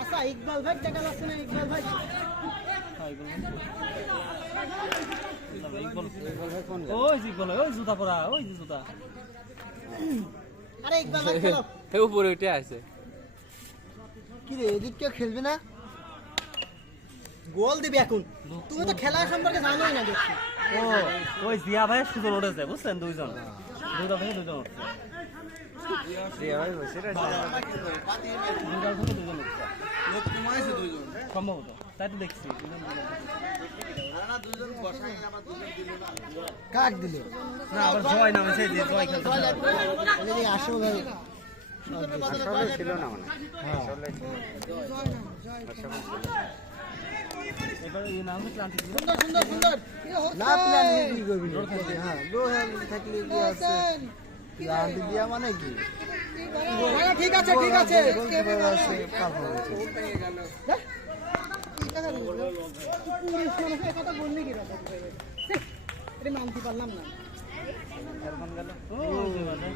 আচ্ছা ইকবাল ভাই টাকা লাগছে না ইকবাল ভাই ওই জুতা পরা ওই জুতা আরে ইকবাল ভাই খেলো হে উপরে উঠে আছে কি রে এদিক কেউ খেলবে না গোল দিবি এখন তুমি তো খেলা সম্পর্কে জানোই না দেখছি ও ওই জিয়া ভাই সুজন উঠেছে বুঝছেন দুইজন দুইটা থেকে দুইজন উঠছে জিয়া ভাই বসে রে দুইটা থেকে দুইজন উঠছে লোক কমাইছে দুইজন সম্ভবত তাই তো দেখছি না দুইজন বসাই আবার দুইজন দিল না কাট দিল না আবার জয় নামেছে যে জয় খেলতে এদিকে আসো ভাই আসলে ছিল না মানে আসলে ছিল এবার এই নাম ক্লান্তি ছিল সুন্দর সুন্দর সুন্দর না প্ল্যান কি করবি হ্যাঁ লো হ্যান্ড থাকলে কি আছে প্ল্যান দিয়া মানে কি ঠিক আছে ঠিক আছে গোলকিপার আছে পারফরম্যান্স পুলিশ মানুষের কথা বললি কি রকম এটা মানতে পারলাম না এরকম গেল ও মানে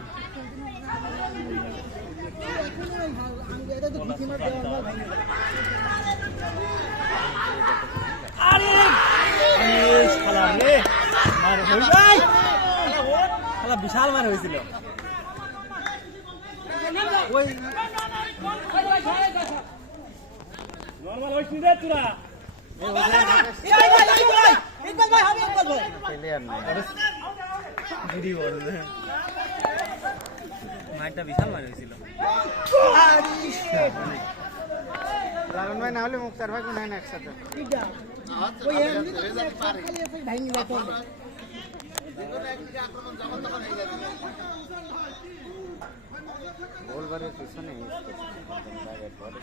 এটা তো কিমার দেওয়া আরে শালা রে মার হই যাই শালা বিশাল মার হয়েছিল ওই নরমাল হইছিস রে তোরা ইকবাল ভাই হবে ইকবাল ভাই প্লেয়ার নাই ভিডিও বল মারটা বিশাল মার হয়েছিল লালন ভাই না হলে মুক্তার ভাই কোন হয় না একসাথে কিডা ওই এমনি তো খালি এসে ভাঙি লাগতো যেকোনো একদিকে আক্রমণ যখন তখন হয়ে যাবে গোলবারের পিছনে বাইরের পরে